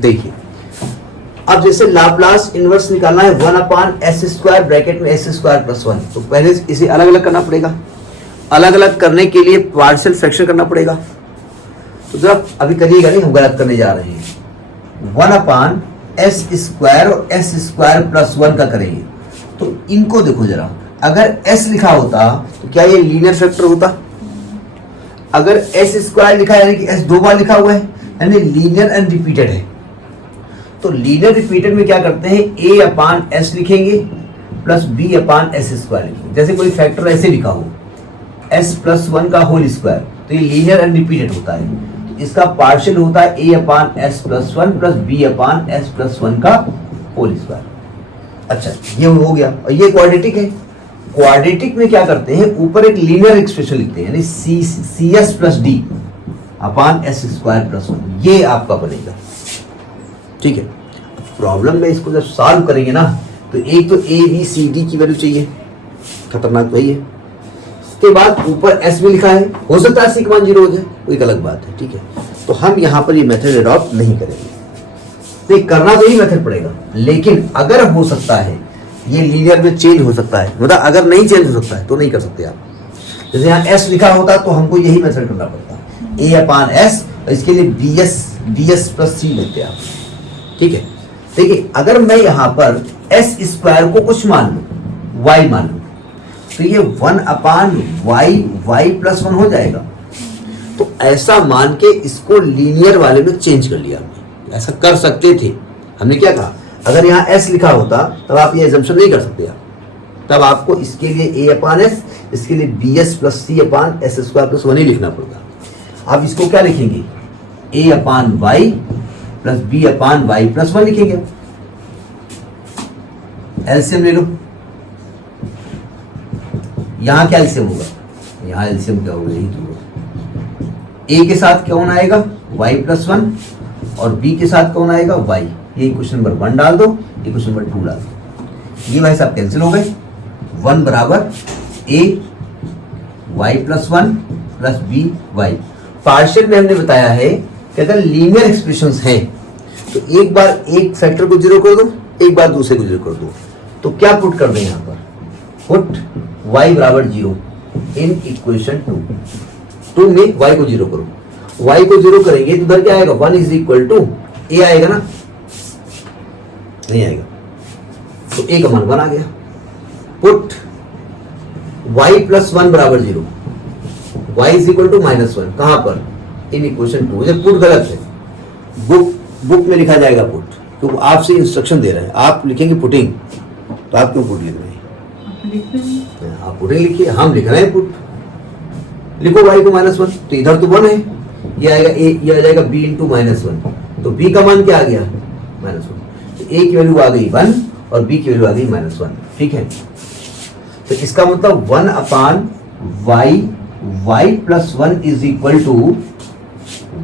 देखिए अब जैसे लाप्लास इनवर्स निकालना है 1/s² ब्रैकेट में s² + 1, तो पहले इसे अलग अलग करना पड़ेगा। अलग अलग करने के लिए पार्शियल फ्रैक्शन करना पड़ेगा। तो जरा अभी करिएगा नहीं, हम गलत करने जा रहे हैं। 1/s² और s² + 1 का करेंगे। तो इनको देखो जरा, अगर s लिखा होता तो क्या ये लीनियर फैक्टर होता? अगर s² लिखा है यानी कि s 2 बार लिखा हुआ है, यानी लीनियर एंड रिपीटेड है। तो लीनियर रिपीटेड में क्या करते हैं, a/s लिखेंगे प्लस b/s² लिखेंगे। जैसे कोई फैक्टर ऐसे लिखा हो s + 1 का होल स्क्वायर, तो ये लीनियर एंड रिपीटेड होता है। तो इसका पार्शियल होता है a/s + 1 प्लस b/s + 1 का होल स्क्वायर। अच्छा ये हो गया। और ये क्वाड्रेटिक है। क्वाड्रेटिक में क्या करते हैं, ऊपर एक लीनियर एक्सप्रेशन लिखते हैं, यानी cs + d/s² + 1, ये आपका बनेगा। ठीक है। प्रॉब्लम में इसको जब सॉल्व करेंगे ना, तो एक तो a b c d की वैल्यू चाहिए, खतरनाक वही है। उसके बाद ऊपर s भी लिखा है, हो सकता है c का मान 0 हो जाए, वो एक अलग बात है। ठीक है, तो हम यहाँ पर ये मेथड अडॉप्ट नहीं करेंगे। तो करना तो ही मेथड पड़ेगा, लेकिन अगर हो सकता है ये लीनियर में चेंज हो सकता है, मतलब अगर नहीं चेंज हो सकता है तो नहीं कर सकते आप। जैसे यहाँ s लिखा होता तो हमको यही मेथड करना पड़ता, a/s, इसके लिए bs + c लिखते आप। ठीक है। देखिए अगर मैं यहाँ पर s² को कुछ मान लूं, y मान लूं, तो ये 1/y + 1 हो जाएगा। तो ऐसा मान के इसको लीनियर वाले में चेंज कर लिया हमने। ऐसा कर सकते थे। हमने क्या कहा, अगर यहाँ s लिखा होता तब आप ये assumption नहीं कर सकते आप। तब आपको इसके लिए a/s, इसके लिए bs + c/s² + 1 ही लिखना पड़ता। अब इसको क्या लिखेंगे, a/y प्लस b/y + 1 लिखेंगे। एलसीएम ले लो। यहां क्या एलसीएम होगा, यहां एलसीएम क्या होगा, यही तो a के साथ कौन आएगा y + 1 और b के साथ कौन आएगा y। ये क्वेश्चन नंबर 1 डाल दो, ये क्वेश्चन नंबर 2 डाल दो। ये भाई साहब कैंसिल हो गए। 1 बराबर a y + 1 plus b y। Partial में हमने बताया है कि अगर लीनियर एक्सप्रेशंस हैं तो एक बार एक फैक्टर को 0 कर दो, एक बार दूसरे को 0 कर दो। तो क्या पुट कर दें यहाँ पर, पुट y = 0 इन इक्वेशन 2 में y को 0 करो। y को 0 करेंगे तो उधर क्या आएगा, 1 = a आएगा ना, नहीं आएगा। तो a का मान 1 आ गया। पुट y + 1 = 0, y = -1 कहां पर, इन इक्वेशन 2। जब पुट गलत है, बुक में लिखा जाएगा पुट, क्योंकि आपसे इंस्ट्रक्शन दे रहे हैं, आप लिखेंगे पुटिंग, तो आप क्यों पुट लिख रहे हैं, आप पुटिंग लिखिए, हम लिख रहे हैं पुट। लिखो y को -1, तो इधर तो 1 है, ये आएगा a, ये आ जाएगा b × -1, तो b का मान क्या आ गया, -1। तो a की वैल्यू आ गई 1 और b की वैल्यू आ गई -1। ठीक है, तो इसका मतलब 1/y + 1 =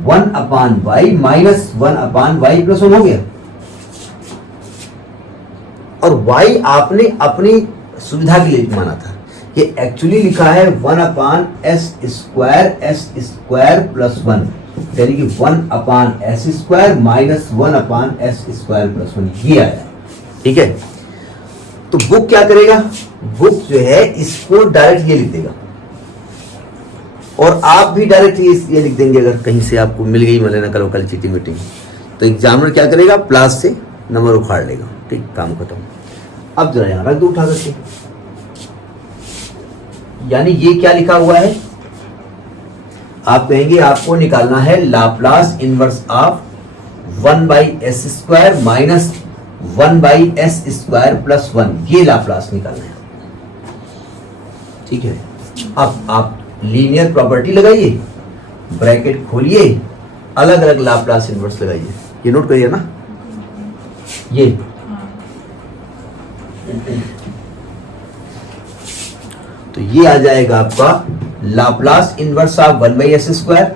1/y - 1/y + 1 हो गया। और y आपने अपनी सुविधा के लिए माना था, ये एक्चुअली लिखा है 1/s² + 1, यानी कि 1/s² - 1/s² + 1 ये आया। ठीक है, तो बुक क्या करेगा, बुक जो है इसको डायरेक्ट ये लिख देगा, और आप भी डायरेक्ट ये लिख देंगे। अगर कहीं से आपको मिल गई मलेना करो कल चीटिंग मीटिंग, तो एग्जामिनर क्या करेगा, प्लस से नंबर उखाड़ लेगा। ठीक, काम खत्म। अब जरा यहां रख दो उठा करके, यानी ये क्या लिखा हुआ है, आप कहेंगे आपको निकालना है Laplace inverse of 1/s² minus 1/s² + 1, ये लाप्लास निकालना है। ठीक है, अब आप लीनियर प्रॉपर्टी लगाइए, ब्रैकेट खोलिए, अलग अलग लाप्लास इनवर्स लगाइए। ये नोट करिए ना, ये तो ये आ जाएगा आपका Laplace inverse of 1/s²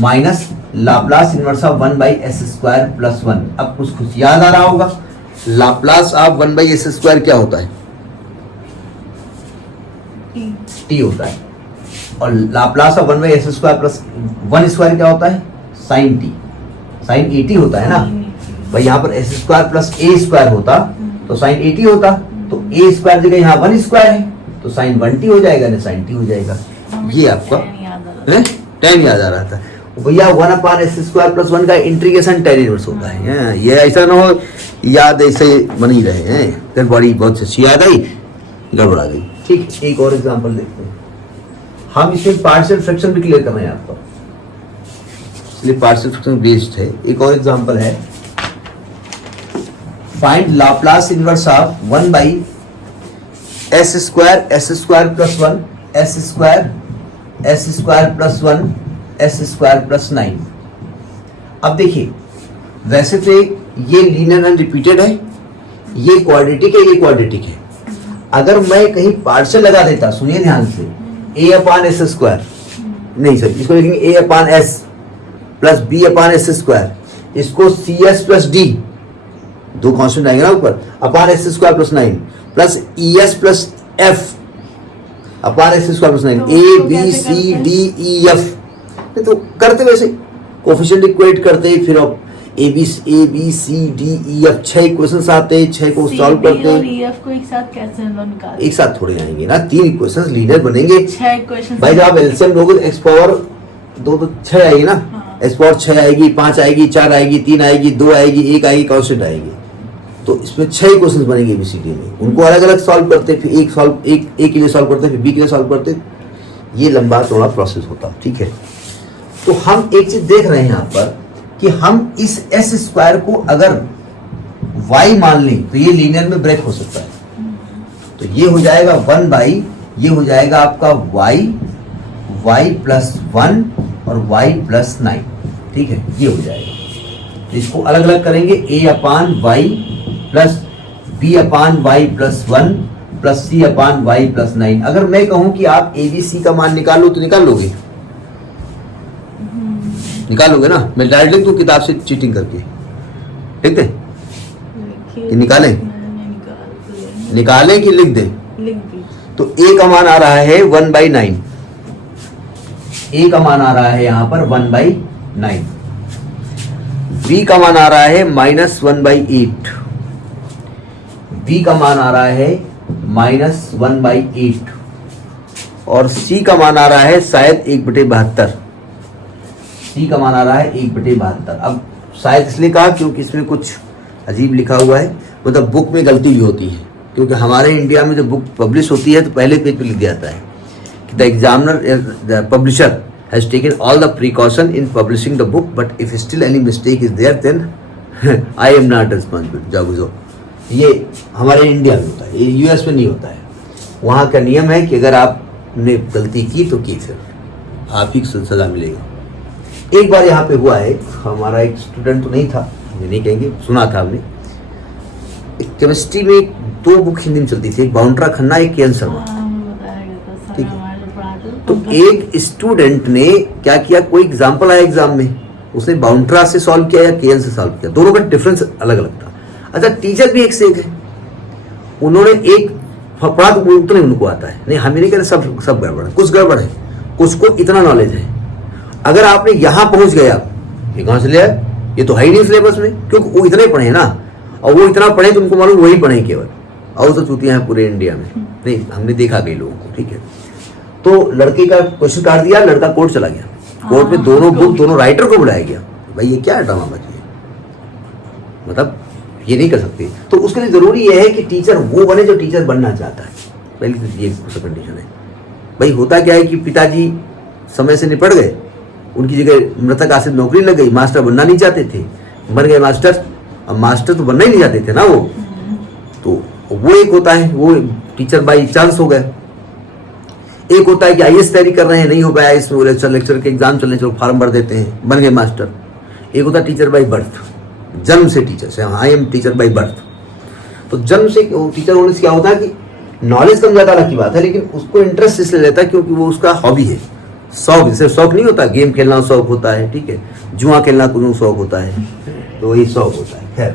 minus Laplace inverse of 1/s² + 1। अब कुछ याद आ रहा होगा, लाप्लास ऑफ 1/s² क्या होता है, t होता है, और लाप्लास ऑफ 1/s² + 1² क्या होता है, sin t। साइन 80 होता है ना भाई, यहाँ पर एस स्क्वायर प्लस ए स्क्वायर होता तो साइन 80 होता, तो ए स्क्वायर जगह यहाँ 1 स्क्वायर है तो साइन 1t हो जाएगा ना साइन t हो जाएगा। ये आपका tan याद आ रहा था भैया, 1/s² + 1 का इंटीग्रेशन tan इनवर्स होता है। ये ऐसा ना हो याद ऐसे बनी रहे हैं, फिर बड़ी बहुत अच्छी याद आई गड़बड़ा गई। ठीक, एक और एग्जांपल देखते हैं। हम इसमें पार्शियल फ्रैक्शन भी क्लियर कर रहे हैं आपको, इसलिए पार्शियल फ्रैक्शन बेस्ड है। एक और एग्जांपल है, find Laplace inverse of 1/s² s² + 1 s² + 1 s² + 9। अब देखिए, वैसे तो ये लीनियर एंड रिपीटेड है, ये क्वाड्रेटिक है, ये क्वाड्रेटिक है। अगर मैं कहीं पार्शियल लगा देता, सुनिए ध्यान से, a/s², नहीं सर, इसको लिखेंगे a/s + b/s², इसको cs + d, दो कांस्टेंट आएंगे ना ऊपर, /s² + 9 plus es + f /s² + 9, a b c d e f। तो करते वैसे कोफिशिएंट इक्वेट करते, फिर अब A B C D E F 6 equations आते हैं, 6 को सॉल्व करते हैं। EF को एक साथ कैसे हम लोग निकालें? एक साथ थोड़े आएंगे ना, 3 इक्वेशंस लीनियर बनेंगे। 6 इक्वेशंस भाई जब आप एलसीएम लोगे x पावर 2 तो 6 आएगी ना, x पावर 6 आएगी, 5 आएगी, 4 आएगी, 3 आएगी, 2 आएगी, 1 आएगी, कांस्टेंट आएगी। तो इसमें 6 इक्वेशंस बनेंगे एबीसीडी में, उनको अलग अलग सॉल्व करते, फिर एक के लिए सॉल्व करते, फिर बी के लिए सॉल्व करते। ये लंबा थोड़ा प्रोसेस होता, ठीक है। तो हम एक चीज देख रहे हैं यहाँ पर कि हम इस एस स्क्वायर को अगर y मान लें तो ये लीनियर में ब्रेक हो सकता है। तो ये हो जाएगा 1/, ये हो जाएगा आपका y + 1 और y + 9, ठीक है, ये हो जाएगा। तो इसको अलग अलग करेंगे, a/y + b/y + 1 + c/y + 9। अगर मैं कहूं कि आप abc का मान निकालो तो निकाल लोगे? निकालोगे ना? मैं डायरेक्ट लिख दूं किताब से चीटिंग करके, ठीक है? कि निकालें कि लिख दें? तो a का मान आ रहा है 1/9, a का मान आ रहा है यहाँ पर 1/9, b का मान आ रहा है -1/8, b का मान आ रहा है -1/8 और c का मान आ रहा है शायद 1/72। c का मान आ रहा है 1/72। अब शायद इसलिए कहा क्योंकि इसमें कुछ अजीब लिखा हुआ है, मतलब बुक में गलती भी होती है, क्योंकि हमारे इंडिया में जब बुक पब्लिश होती है तो पहले पेज पे लिख दिया जाता है कि the examiner the publisher has taken all the precaution in publishing the book, but if still any mistake is there then I am not responsible. जाओ, ये हमारे इंडिया में होता है, ये यूएस में नहीं होता है। वहाँ का नियम है कि अगर आपने गलती की तो की, फिर आप ही को सजा मिलेगी। एक बार यहाँ पे हुआ है, हमारा एक स्टूडेंट तो नहीं था, ये नहीं कहेंगे, सुना था हमने, केमिस्ट्री में 2 बुक हिंदी में चलती थी, एक बाउंड्रा खन्ना, एक के.एन. शर्मा, ठीक है। तो एक स्टूडेंट ने क्या किया, कोई एग्जाम्पल आया एग्जाम में, उसने बाउंड्रा से सॉल्व किया या के.एन. से सॉल्व किया, दोनों का डिफरेंस अलग अलग था। अच्छा, टीचर भी एक से एक है, उन्होंने एक पढ़ा तो उतना ही उनको आता है, नहीं हमें नहीं कह रहे सब गड़बड़ है, कुछ गड़बड़ है, कुछ को इतना नॉलेज है। अगर आपने यहां पहुंच गए, आप ये कहां से लिया, ये तो है ही नहीं सिलेबस में, क्योंकि वो इतने पढ़े ना, और वो इतना पढ़े तो उनको मालूम वही पढ़े केवल, और तो चूतियां हैं पूरे इंडिया में, नहीं हमने देखा कई लोगों को, ठीक है। तो लड़के का क्वेश्चन काट दिया, लड़का कोर्ट चला गया, कोर्ट में दोनों बुक दोनों राइटर को बुलाया गया, भाई ये क्या ड्रामा बची है, मतलब ये नहीं कर सकते। तो उसके लिए जरूरी यह है कि टीचर वो बने जो टीचर बनना चाहता है, पहली तो ये कंडीशन है। भाई होता क्या है कि पिताजी समय से निपट गए, उनकी जगह मृतक आश्रित नौकरी लग गई, मास्टर बनना नहीं चाहते थे, बन गए मास्टर, अब मास्टर तो बनना ही नहीं चाहते थे ना वो, तो वो एक होता है, वो टीचर बाई चांस हो गए। एक होता है कि आईएएस तैयारी कर रहे हैं, नहीं हो पाया, इसमें लेक्चर के एग्जाम चल रहे, चलो फॉर्म भर देते हैं, बन गए मास्टर। एक होता है टीचर बाई बर्थ, जन्म से टीचर से, I am teacher by birth. तो जन्म से टीचर होने से क्या होता है कि नॉलेज कम ज्यादा अलग की बात है, लेकिन उसको इंटरेस्ट इसलिए लेता है क्योंकि वो उसका हॉबी है, शौक, सिर्फ शौक नहीं होता, गेम खेलना शौक होता है, ठीक है, जुआ खेलना कुछ शौक होता है, तो ये शौक होता है। खैर,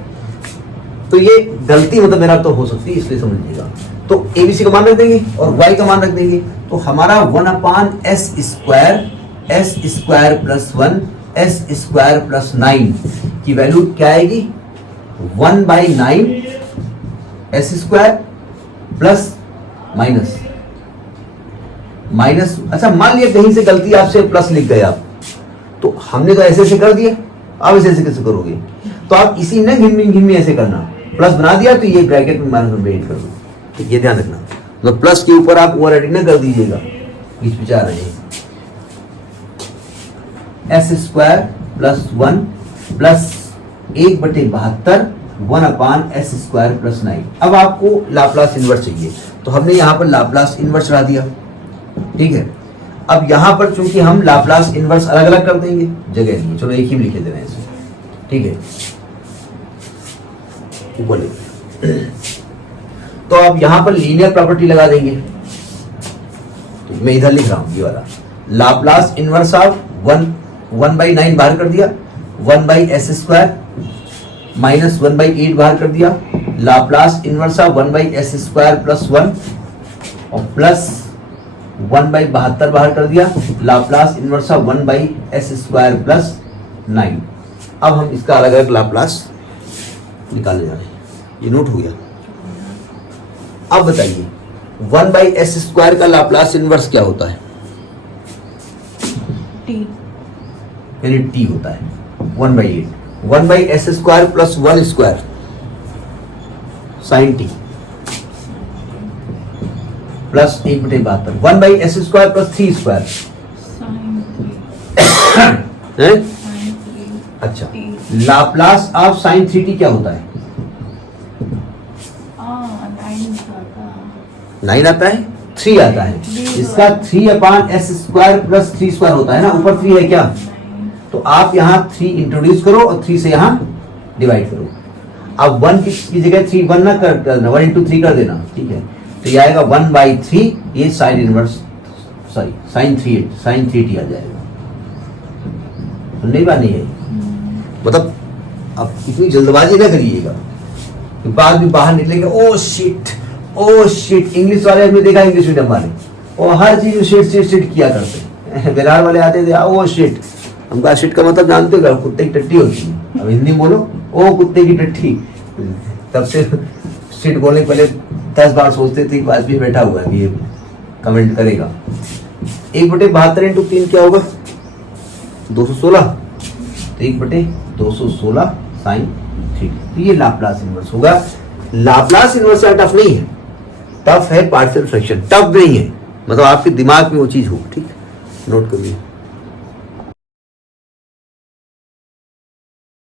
तो ये गलती मतलब मेरा तो हो सकती है, इसलिए समझ लीजिएगा। तो एबीसी का मान रख देंगे और वाई का मान रख देंगे, तो हमारा 1/s² + 1 एस स्क्वायर प्लस 9 की वैल्यू क्या आएगी? 1/9 S square plus minus minus. अच्छा, मान लिया कहीं से गलती आपसे प्लस लिख गए आप, तो हमने तो ऐसे कर दिया, आप ऐसे कैसे करोगे? तो आप इसी में घिमी ऐसे करना, प्लस बना दिया तो ये ब्रैकेट में माइनस में कर दो। तो ये ध्यान रखना, तो प्लस के ऊपर आप ओवर राइटिंग न कर दीजिएगा, बीच में जा रहे हैं। S square plus 1 plus 1/72 1/s square plus 9। अब आपको लाप्लास इनवर्स चाहिए, तो हमने यहाँ पर लाप्लास इनवर्स चढ़ा दिया, ठीक है। अब यहाँ पर चूंकि हम लाप्लास इनवर्स अलग अलग कर देंगे, जगह नहीं, चलो एक ही में लिखे दे रहे हैं इसे, ठीक है। ऊपर तो अब यहाँ पर लीनियर प्रॉपर्टी लगा देंगे, तो मैं इधर लिख रहा हूं ये वाला, लाप्लास इनवर्स ऑफ 1/9 बाहर कर दिया, 1/s स्क्वायर माइनस 1/8 बाहर कर दिया, Laplace inverse of 1/s square plus 1 और प्लस 1/72 बाहर कर दिया, Laplace inverse of 1/s square plus 9। अब हम इसका अलग अलग लाप्लास निकालने जा रहे हैं, ये नोट हो गया। अब बताइए 1/s स्क्वायर का लाप्लास इनवर्स क्या होता है? टी यानी t होता है 1/8, 1/s square plus 1 square sine t plus 1/72, 1/s square plus 3 square sine 3 है। साइन 3 अच्छा, लाप्लास ऑफ साइन 3t क्या होता है? 9 आता है, 3 आता है, इसका 3/s स्क्वायर प्लस 3 स्क्वायर होता है ना, ऊपर 3 है क्या? तो आप यहाँ 3 इंट्रोड्यूस करो और 3 से यहाँ डिवाइड करो। अब 1 की जगह 3 1 ना कर देना, 1 into 3 कर देना, ठीक है। तो ये आएगा 1/3, ये sine inverse sorry sine 3t आ जाएगा। तो नहीं बात नहीं है, मतलब अब इतनी जल्दबाजी ना करिएगा, बाद में बाहर निकलेंगे ओ शिट। इंग्लिश वाले हमने देखा, इंग्लिश मीडियम वाले और हर चीज में शिट किया करते हैं। बिहार वाले आते थे ओ शिट, हम कहा शिट का मतलब जानते हो, कुत्ते की टट्टी होती है। अब हिंदी बोलो ओ कुत्ते की टट्टी, तब से शिट बोलने पहले 10 बार सोचते थे कि आदमी बैठा हुआ है ये कमेंट करेगा। 1/72 into 3 क्या होगा? 216, तो 1/216 साइन 3। तो ये लाप्लास इनवर्स होगा। लाप्लास इनवर्स टफ नहीं है, टफ है पार्शियल फ्रैक्शन, टफ नहीं है, मतलब आपके दिमाग में वो चीज हो, ठीक, नोट करिए।